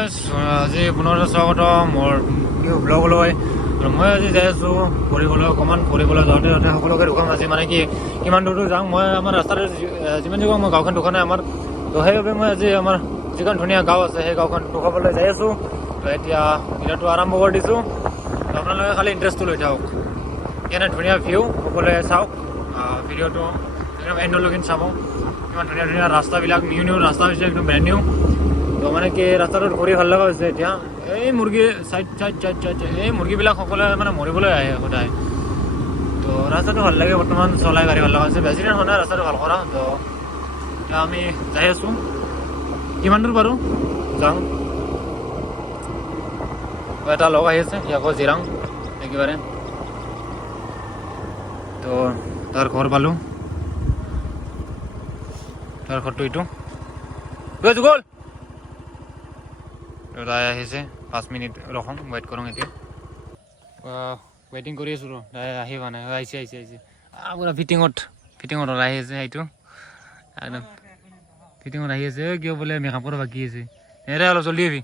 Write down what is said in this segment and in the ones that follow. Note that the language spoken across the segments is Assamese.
গাইজ আজি পুনৰ স্বাগত মোৰ ব্লগলৈ। আৰু মই আজি যাই আছোঁ ফুৰিবলৈ, অকণমান ফুৰিবলৈ যাওঁতে যাওঁতে সকলোকে দেখুৱাম আজি মানে কি কিমান দূৰ যাওঁ। মই আমাৰ ৰাস্তাতে যিমান যি মই গাঁওখন দেখা নাই আমাৰ, তো সেইবাবে মই আজি আমাৰ যিখন ধুনীয়া গাঁও আছে সেই গাঁওখন দেখুৱাবলৈ যাই আছোঁ। তো এতিয়া ভিডিঅ'টো আৰম্ভ কৰি দিছোঁ। আপোনালোকে খালি ইণ্টাৰেষ্টটো লৈ থাকক, এনে ধুনীয়া ভিউ সকলোৱে চাওক। ভিডিঅ'টো এণ্ডলৈকে চাব, কিমান ধুনীয়া ধুনীয়া ৰাস্তাবিলাক, নিউ ৰাস্তা হৈছে, একদম ব্ৰেণ্ড নিউ। তো মানে কি ৰাস্তাটোত ঘূৰি ভাল লগা হৈছে। এতিয়া এই মুৰ্গী চাইড এই মুৰ্গীবিলাক সকলোৱে মানে মৰিবলৈ আহে সদায়। তো ৰাস্তাটো ভাল লাগে, বৰ্তমান চলাই গাড়ী ভাল লগা হৈছে, বেছি দিন হোৱা নাই ৰাস্তাটো ভাল কৰা। তো এতিয়া আমি যাই আছোঁ, কিমান দূৰ পাৰোঁ যাওঁ। এটা লগ আহি আছে, সি আকৌ জিৰাং একেবাৰে। তো তাৰ ঘৰ পালোঁ, তাৰ ঘৰটো এইটো গ'ল। তাই আহিছে, 5 মিনিট ৰখোঁ, ৱেইট কৰোঁ। এতিয়া ৱেইটিং কৰি আছোঁ ৰ, তাই আহি পোৱা নাই। আহিছে পুৰা ফিটিঙত ওলাই আহিছে। সেইটো একদম ফিটিঙত আহি আছে। কিয় বোলে মেকআপৰ বাকী আছে, এৰে অলপ জল্দি আহিবি।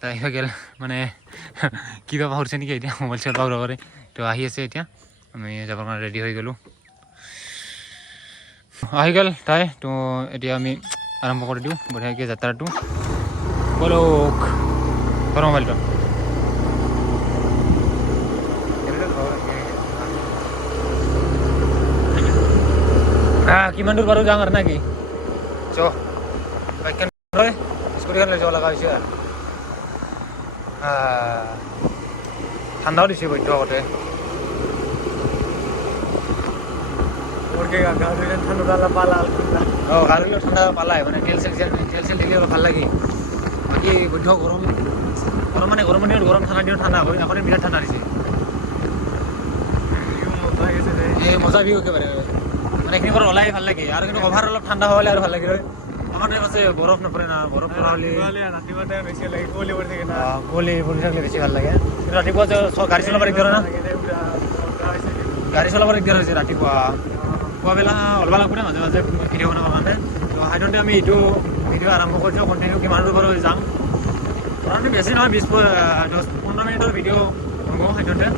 তাই হৈ গ'ল মানে কিবা পাহৰিছে নেকি এতিয়া, মোবাইল চোবাইল পাহৰা কৰে। তো আহি আছে, এতিয়া আমি যাবৰ কাৰণে ৰেডি হৈ গ'লোঁ। আহি গ'ল তাই। তো এতিয়া আমি আৰম্ভ কৰি দিওঁ বঢ়িয়াকৈ যাত্ৰাটো। বলক ধৰ মোবাইলটো। কিমান দূৰ পাৰোঁ যাওঁ আৰু নাকি বাইকখন স্কুটিখন লৈ যাব লগা হৈছে। ঠাণ্ডাও দিছে বৈদ্য আগতে। ঠাণ্ডা পালাই মানে তেল চেল দিলে অলপ ভাল লাগে। বাকী বৈদ্য গৰম মানে গৰমৰ দিনত গৰম, ঠাণ্ডা দিনত ঠাণ্ডা হয়। আগতে বিৰাট ঠাণ্ডা দিছে, এই মজা ভিউ একেবাৰে। মানে এইখিনি ঘৰত ওলাই ভাল লাগে। আৰু কিন্তু অভাৰ অলপ ঠাণ্ডা হ'লে আৰু ভাল লাগে। আমাৰ টাইম আছে, বৰফ নপৰে না, বৰফ পৰা হ'লে কুঁৱলী পৰি থাকিলে বেছি ভাল লাগে। কিন্তু ৰাতিপুৱা গাড়ী চলাব দিগদাৰ হয় না, গাড়ী চলাব দিগদাৰ হৈছে ৰাতিপুৱা। পুৱাবেলা ওলাব লাগিব না মাজে মাজে ভিডিঅ' বনাবৰ কাৰণে। তো সাধাৰণতে আমি এইটো ভিডিঅ' আৰম্ভ কৰিছোঁ, কণ্টিনিউ কিমান দূৰ বাৰু যাম। সাধাৰণতে বেছি নহয়, 10-15 মিনিটৰ ভিডিঅ' বনাওঁ সাধাৰণতে,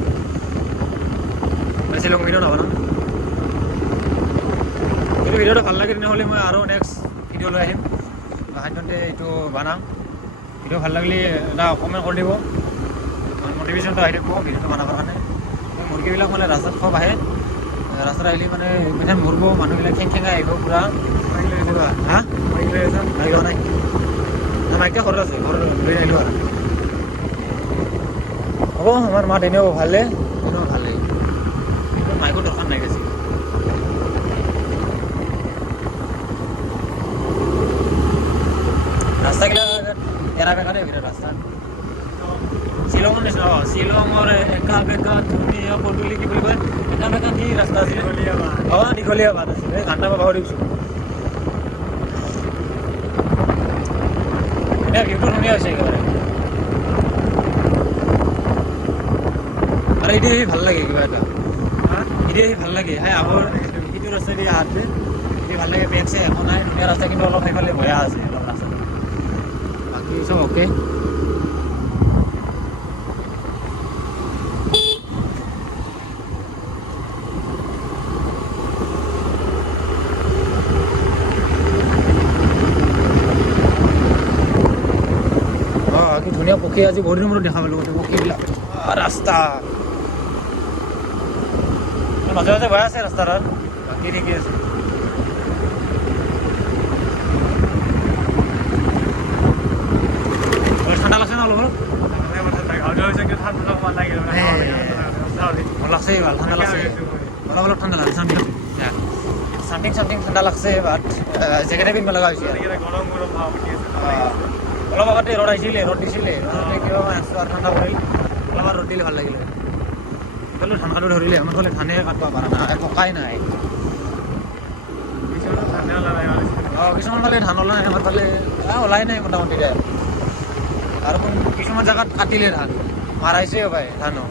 বেছি লং ভিডিঅ' নবনাওঁ। যদি ভিডিঅ'টো ভাল লাগে তেনেহ'লে মই আৰু নেক্সট ভিডিঅ' লৈ আহিম। সাধাৰণতে এইটো বনাম। ভিডিঅ' ভাল লাগিলে এটা কমেণ্ট কৰি দিব, মটিভেশ্যনটো আহি থাকিব ভিডিঅ'টো বনাবৰ কাৰণে। মুৰ্গীবিলাক মানে ৰাস্তাত খুব আহে, ৰাস্তাত আহিলে মানে ইমান মৰিব, মানুহবিলাক খেঙাই আহিব পূৰা। হা গাড়ী লোৱা নাই, মাইকটা ঘৰত আছে, ঘৰত লৈ আহিলোঁ আৰু হ'ব। আমাৰ মাত এনেও ভালে, মাইকৰ দৰকাৰ নাই বেছি। ৰাস্তাগিলা এৰা বেকা দেই, বিৰাট ৰাস্তা। শ্বিলঙৰ নিচিনা, শ্বিলঙৰ একা বেকা ধুনীয়া পদূলি, কি বুলি কয়, একা বেকা কি ৰাস্তা আছিল, দীঘলীয়া বাট আছিল। এই গানটা মই পাহৰি গৈছোঁ। এতিয়া ভিউটো ধুনীয়া হৈছে একেবাৰে। আৰু এতিয়া ভাল লাগে কিবা এটা, এতিয়া ভাল লাগে। আগৰ সিটো ৰাস্তা দি আহাতে এতিয়া ভাল লাগে। বেগ চেগ একো নাই, ধুনীয়া ৰাস্তা। কিন্তু অলপ সেইফালে ভয়া আছে অলপ ৰাস্তাটো, বাকী চব অ'কে। কি ধুনীয়া পক্ষী, আজি বহুত দিনৰ মূৰত দেখা পালোঁ গোটেই পক্ষীবিলাক। ৰাস্তা মাজে মাজে ভয় আছে ৰাস্তাৰ, বাকী ঠিকে আছে। ঠাণ্ডা লাগছে না অলপ অলপ লাগছে, ভাল ঠাণ্ডা লাগছে, অলপ অলপ ঠাণ্ডা লাগছে। চামথিং ঠাণ্ডা লাগছে, বাট জেকেটে পিন্ধিব লগা হৈছে। অলপ আগতে ৰ'দ আহিছিলে, ৰ'দ দিছিলে, কিবা ঠাণ্ডা পৰিল। অলপ ৰ'দ দিলে ভাল লাগিলে। ধান কাটো ধৰিলে, আমাৰ ফালে ধানে কাটব পৰা নাই, পকাই নাই। কিছুমান ফালে ধান ওলাই নাই, আমাৰ ফালে ওলাই নাই মোটামুটি। আৰু কিছুমান জেগাত কাটিলে ধান, মাৰাইছে পাই ধানো।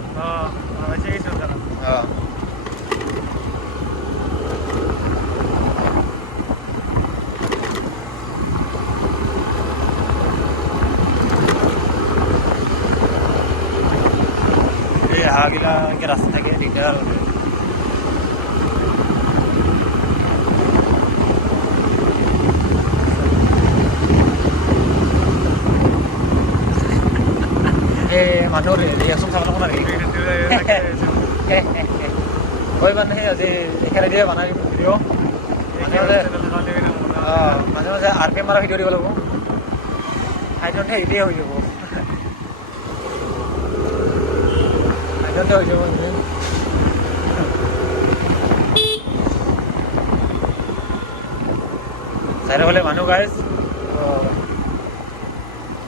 হাঁহগিলা এনেকৈ ৰাস্তা থাকে দিগদাৰ আৰু এই মানুহৰ ৰিয়েকশ্যন চাব লাগিব কৈ মানে আজি এখানে দিয়ে বনাই ভিডিঅ' মাজে মাজে আৰ পি এম মাৰা ভিডিঅ' দিব লাগিব হাইড্ৰনতে এতিয়াই হৈ যাব হাইড্ৰনতে হৈ যাব চাৰিওফালে মানুহ গাইজ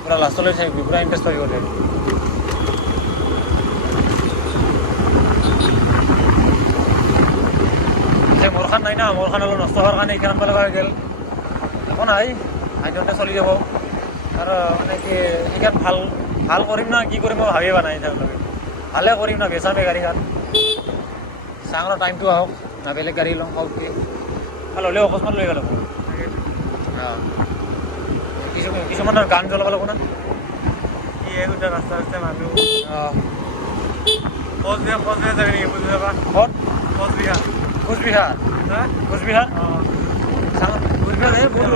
পুৰা লাষ্টলৈ চাই পুৰা ইণ্টাৰেষ্ট হৈ গ'লে মোৰখান নাই না মোৰখান অলপ নষ্ট হোৱাৰ কাৰণে এইখান আনিব লগা হৈ গ'ল একো নাই হাইড্ৰনতে চলি যাব আৰু মানে কি সেইখান ভাল কৰিম না কি কৰিম মই ভাবিয়ে পোৱা নাই তেওঁলোকে ভালে কৰিম না বেচামে গাড়ীখন চাঙৰ টাইমটো আহক না বেলেগ গাড়ী লওঁ হওক কি ভাল হ'লেও অকস্মাত লৈ গ'ল কিছুমানৰ গান জ্বলাব লাগিব না কি গোটেই ৰাস্তা ৰাস্তাই মানুহ কোচবিহাৰ যাবি নেকি বুজি যাবা ক'ত কোচবিহাৰ কোচবিহাৰ কোচবিহাৰ কোচবিহাৰ এই বহুত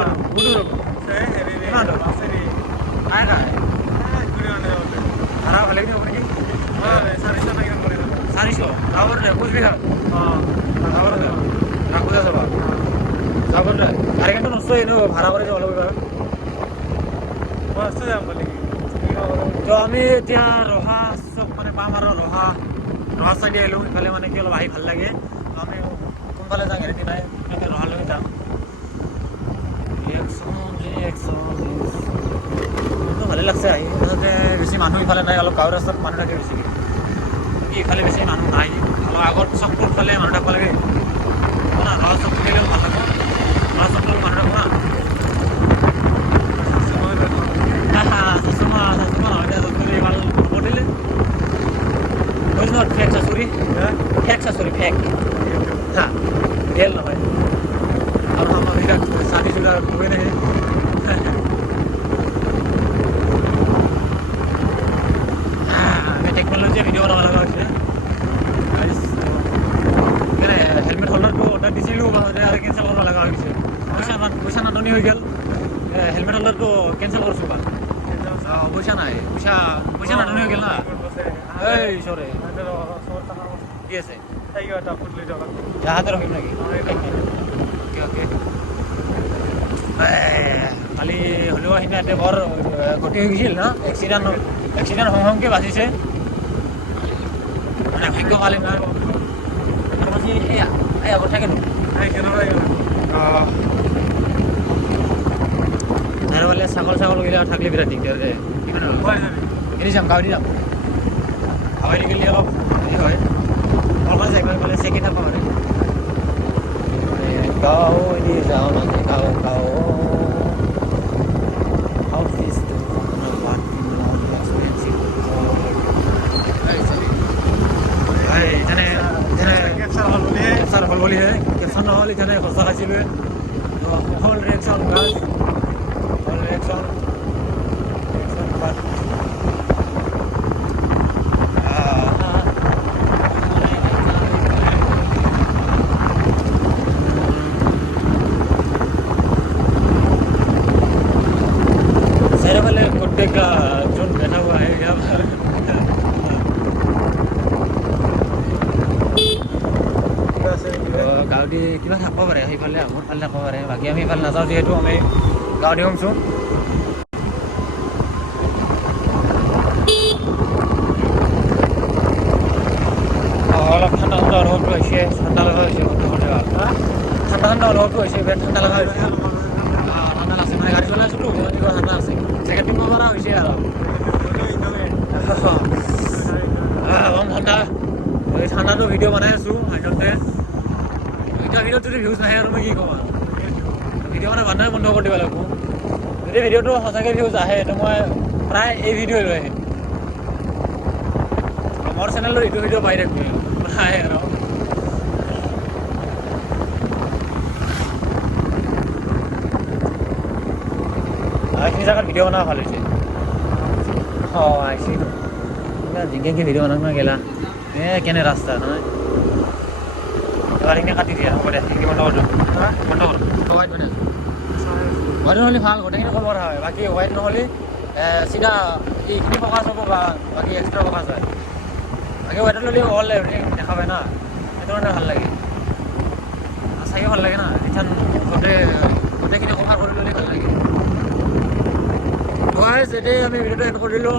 ভাড়া ভালে দিব নেকি 400 কোচবিহাৰ ৰাখোঁতে যাবা যাব গাড়ীখনটো নষ্ট এনেও ভাড়া কৰি যাব লাগিব যাম বুলি তো আমি এতিয়া ৰহা চব মানে পাম আৰু ৰহা চাইডে আহিলোঁ ইফালে মানে কি অলপ আহি ভাল লাগে আমি কোনফালে যাম হেৰি নাই এনেকৈ ৰহালৈ যাম ভালে লাগছে আহি তাৰপিছতে বেছি মানুহ ইফালে নাই অলপ গাঁৱৰ ৰাস্তাত মানুহ থাকে বেছিকৈ ইফালে বেছি মানুহ নাই অলপ আগত চকটোৰ ফালে মানুহ থাকিব লাগে না ৰহা চকটো দিলেও ভাল লাগিব ৰহা চকটো মানুহ থাকো না ফেক চাচুৰি ফেক হা ৰিয়েল নহয় আৰু আমাৰ এইবিলাক চাৰি চুলাৰ গৈ নাহে টেকন'লজিয়ে ভিডিঅ' বনাব লগা হৈছে হেলমেট হোল্ডাৰটো অৰ্ডাৰ দিছিলোঁ আৰু কেঞ্চেল কৰিব লগা হৈছে পইচা নাটনি হৈ গ'ল হেলমেট হোল্ডাৰটো কেঞ্চেল কৰিছোঁ বা পইচা নাই পইচা নাটনি হৈ গ'ল না এই চৰে কি আছে জাহাজে ৰখিম নেকি কালি হ'লেও সিদিনা এতিয়া বৰ গতি হৈ গৈছিল না এক্সিডেণ্ট সংকে বাচিছে মানে ভাগ্য পালে না আগত থাকেনো ধাৰবালে ছাগল গিলা থাকলে বিৰাট দিগদাৰ দে এৰি যাম গাঁৱত যাম হাৱাই গেলি অলপ হেৰি হয় অলপ যাই গ'লে চেকি নাপাওঁ আৰু গাঁও এদি যাওঁ না গাঁও হল বুলিহে কেপশ্যন নহ'ল ইথানে খৰচা খাইছিলোঁ হল ৰিয়েকশ্যন গাছ হল ৰিয়েকশ্যন চাৰিওফালে প্ৰত্যেক যোন দেখা হোৱা আহে গাঁও দি কিবা থাকিব পাৰে সেইফালে মোৰ ফালে থাকিব পাৰে বাকী আমি এইফালে নাযাওঁ যিহেতু আমি গাঁও দি সোমছোঁ অলপ ঠাণ্ডা অনুভৱটো হৈছে ঠাণ্ডা লগা হৈছে ঠাণ্ডা অনুভৱটো হৈছে বিৰাট ঠাণ্ডা লগা হৈছে ঠাণ্ডা লাগছে মানে গাড়ী চলাইছোঁতো ঠাণ্ডা আছে জেকেট পিন্ধিব পৰা হৈছে আৰু কম ঠাণ্ডা এই ঠাণ্ডাটো ভিডিঅ' বনাই আছোঁ হাইড্ৰনতে এতিয়া ভিডিঅ'ত যদি ভিউজ নাহে আৰু মই কি ক'ম আৰু ভিডিঅ' মানে মানুহে বন্ধ কৰি দিব লাগিব যদি ভিডিঅ'টো সঁচাকৈ ভিউজ আহে তো মই প্ৰায় এই ভিডিঅ' লৈ আহিম মোৰ চেনেলত এইটো ভিডিঅ' পাই থাকিব প্ৰায় আৰু এইখিনি জেগাত ভিডিঅ' বনোৱা ভাল হৈছে আহিছে জিংকে ভিডিঅ' বনাক না গেলা কেনে ৰাস্তা নহয় এবাৰ এনেই কাটি দিয়া হ'ব দে কিমান টকা কিমান টকা হোৱাইট মানে হোৱাইট নহ'লে ভাল গোটেইখিনি কম কৰা হয় বাকী হোৱাইট নহ'লে চিধা এইখিনি ফকাচ হ'ব বা বাকী এক্সট্ৰা ফকাচ হয় বাকী হোৱাইটত ল'লে অল এভৰিথিং দেখা পায় না সেইটো কাৰণে ভাল লাগে চাইও ভাল লাগে না ৰিটাৰ্ণ গোটেইখিনি কভাৰ কৰি ল'লে ভাল লাগে এটাই আমি ভিডিঅ'টো এড কৰি দিলোঁ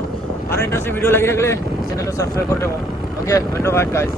আৰু ইণ্টাৰেষ্টিং ভিডিঅ' লাগি থাকিলে চেনেলটো ছাবস্ক্ৰাইব কৰি দিব অ'কে ধন্যবাদ গাইজ